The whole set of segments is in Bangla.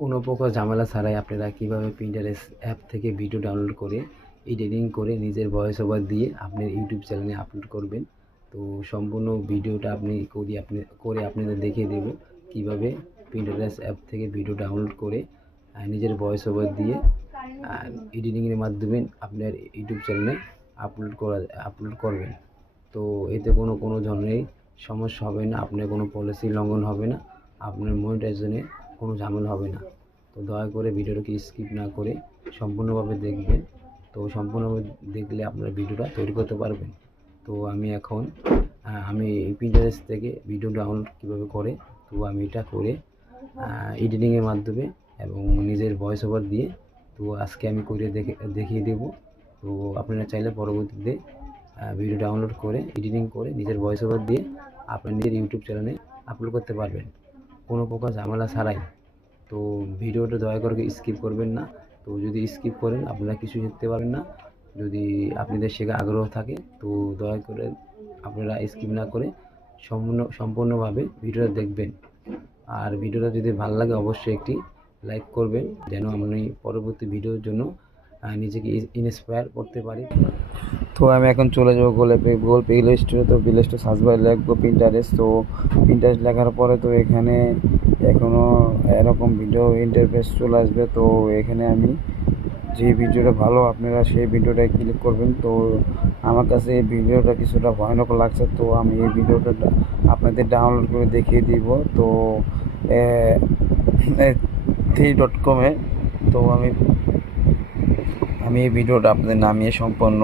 কোনো প্রকার ঝামেলা ছাড়াই আপনারা কীভাবে Pinterest অ্যাপ থেকে ভিডিও ডাউনলোড করে এডিটিং করে নিজের ভয়েস ওভার দিয়ে আপনার ইউটিউব চ্যানেলে আপলোড করবেন। তো সম্পূর্ণ ভিডিওটা করে আপনাদের দেখিয়ে দেব কীভাবে Pinterest অ্যাপ থেকে ভিডিও ডাউনলোড করে নিজের ভয়েস ওভার দিয়ে এডিটিংয়ের মাধ্যমে আপনার ইউটিউব চ্যানেলে আপলোড করবেন। তো এতে কোনো ধরনের সমস্যা হবে না, আপনার কোনো পলিসি লঙ্ঘন হবে না, আপনার মনিটাইজেশনে কোনো ঝামেলা হবে না। তো দয়া করে ভিডিওটাকে স্কিপ না করে সম্পূর্ণভাবে দেখবেন। তো সম্পূর্ণভাবে দেখলে আপনারা ভিডিওটা তৈরি করতে পারবেন। তো আমি Pinterest থেকে ভিডিও ডাউনলোড কীভাবে করে, তো আমি এটা করে এডিটিংয়ের মাধ্যমে এবং নিজের ভয়েস ওভার দিয়ে তো আজকে আমি করে দেখিয়ে দেব। তো আপনারা চাইলে পরবর্তীতে ভিডিও ডাউনলোড করে এডিটিং করে নিজের ভয়েস ওভার দিয়ে আপনার নিজের ইউটিউব চ্যানেলে আপলোড করতে পারবেন কোনো প্রকার ঝামেলা ছাড়াই। তো ভিডিওটা দয়া করে স্কিপ করবেন না। তো যদি স্কিপ করেন আপনারা কিছু শিখতে পারবেন না। যদি আপনাদের শেখা আগ্রহ থাকে তো দয়া করে আপনারা স্কিপ না করে সম্পূর্ণভাবে ভিডিওটা দেখবেন। আর ভিডিওটা যদি ভালো লাগে অবশ্যই একটি লাইক করবেন, যেন আমি পরবর্তী ভিডিওর জন্য নিজেকে ইন্সপায়ার করতে পারি। তো আমি এখন চলে যাবো গুগল প্লে স্টোরে। তো প্লে স্টোর সার্চ বারে লিখবো Pinterest। তো Pinterest লেখার পরে তো এখানে এখনও এরকম ভিডিও ইন্টারফেস চলে আসবে। তো এখানে আমি যে ভিডিওটা ভালো আপনারা সেই ভিডিওটায় ক্লিক করবেন। তো আমার কাছে এই ভিডিওটা কিছুটা ভয়ানক লাগছে, তো আমি এই ভিডিওটা আপনাদের ডাউনলোড করে দেখিয়ে দিব। তো 3.com-এ তো আমি এই ভিডিওটা আপনাদের নামিয়ে সম্পন্ন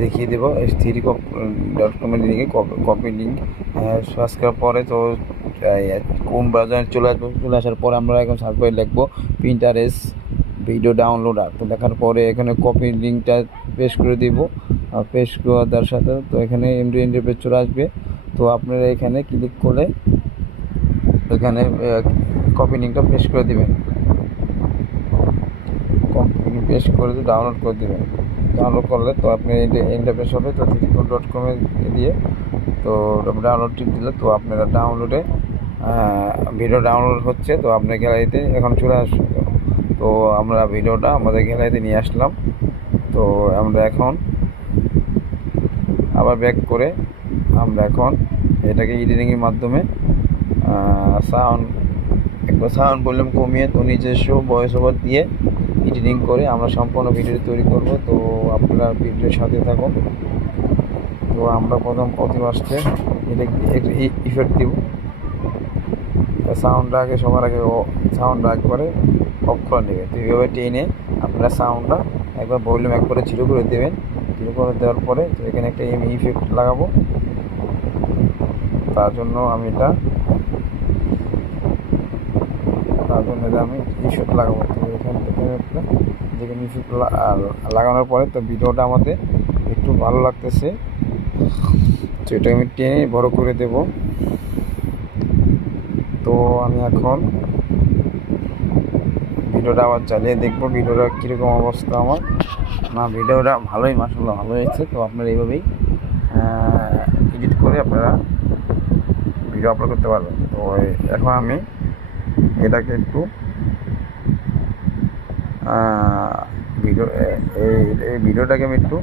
দেখিয়ে দেবো। 3.com-এর লিঙ্কে কপি লিঙ্ক সার্চ করার পরে তো কোন ব্রাউজারে চলে আসার পরে আমরা এখন সার্চ করে লিখবো Pinterest ভিডিও ডাউনলোডার। তো দেখার পরে এখানে কপি লিঙ্কটা পেস্ট করে দিব। পেস্ট করার সাথে তো এখানে ইন্টারফেস চলে আসবে। তো আপনারা এখানে ক্লিক করে এখানে কপি লিঙ্কটা পেস্ট করে দিবেন। পেস্ট করে ডাউনলোড করে দেবেন। ডাউনলোড করলে তো আপনি ইন্টারফেস হবে। তো 3.com-এ দিয়ে তো ডাউনলোডটি দিলে তো আপনারা ডাউনলোডে ভিডিও ডাউনলোড হচ্ছে। তো আপনার গ্যালারিতে এখন চলে আসবে। তো আমরা ভিডিওটা আমাদের গ্যালারিতে নিয়ে আসলাম। তো আমরা এখন আবার ব্যাক করে আমরা এখন এটাকে এডিটিংয়ের মাধ্যমে সাউন্ড ভলিউম কমিয়ে তো নিজস্ব ভয়েস ওভার দিয়ে এডিটিং করে আমরা সম্পূর্ণ ভিডিও তৈরি করব। তো আপনারা ভিডিওর সাথে থাকুন। তো আমরা প্রথম অতি ফার্স্টে এটা ইফেক্ট দিব। সাউন্ডটা আগে সবার আগে সাউন্ডটা একবারে অফ করে নেবেন। তো এইভাবে টেনে আপনারা সাউন্ডটা একবার ভলিউম একবারে জিরো করে দেবেন। জিরো করে দেওয়ার পরে তো এখানে একটা ইফেক্ট লাগাবো। তার জন্য আমি ইফেক্ট লাগাবো। তো এখান থেকে যেখানে ইফেক্ট লাগানোর পরে তো ভিডিওটা আমাদের একটু ভালো লাগতেছে, তো এটা আমি টেনে বড় করে দেব। তো আমি এখন ভিডিওটা আবার চালিয়ে দেখবো ভিডিওটা কীরকম অবস্থা আমার। না, ভিডিওটা ভালোই, মাশাআল্লাহ ভালো হয়েছে। তো আপনারা এইভাবেই এডিট করে আপনারা ভিডিও আপলোড করতে পারবেন। তো এখন আমি এটাকে একটু এই ভিডিওটাকে আমি একটু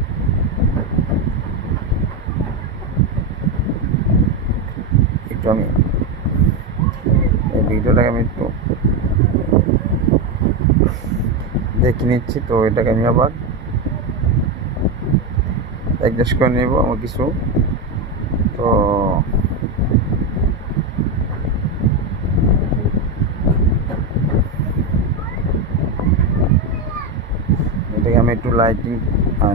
দেখে নিচ্ছি। তো এটাকে আমি আবার অ্যাডজাস্ট করে নেব আমার কিছু। তো এটাকে আমি একটু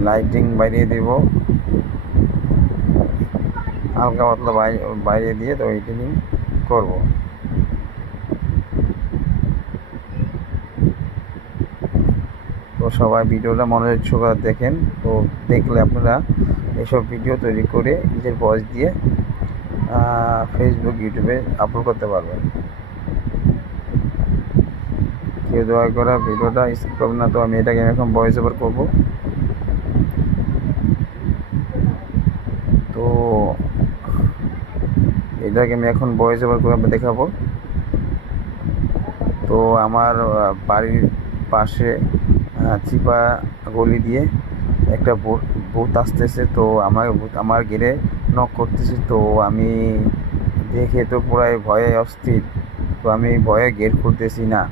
লাইটিং বাড়িয়ে দেব, হালকা পাতলা বাইরে দিয়ে তো এডিটিং করব। তো সবাই ভিডিওটা মনোযোগ সহকারে দেখেন। তো দেখলে আপনারা এসব ভিডিও তৈরি করে নিজের ভয়েস দিয়ে ফেসবুক, ইউটিউবে আপলোড করতে পারবেন। কেউ দয়া করে ভিডিওটা স্কিপ করবেন না। তো আমি এটাকে এখন ভয়েস ওভার করব। তো এটাকে আমি এখন ভয়েস ওভার করে দেখাবো। তো তো আমার বাড়ির পাশে চিপা গলি দিয়ে একটা ভূত আসতেছে। তো আমার গেটে নক করতেছে। তো আমি দেখে তো পুরাই ভয়ে অস্থির। তো আমি ভয়ে গেট খুলতেছি না।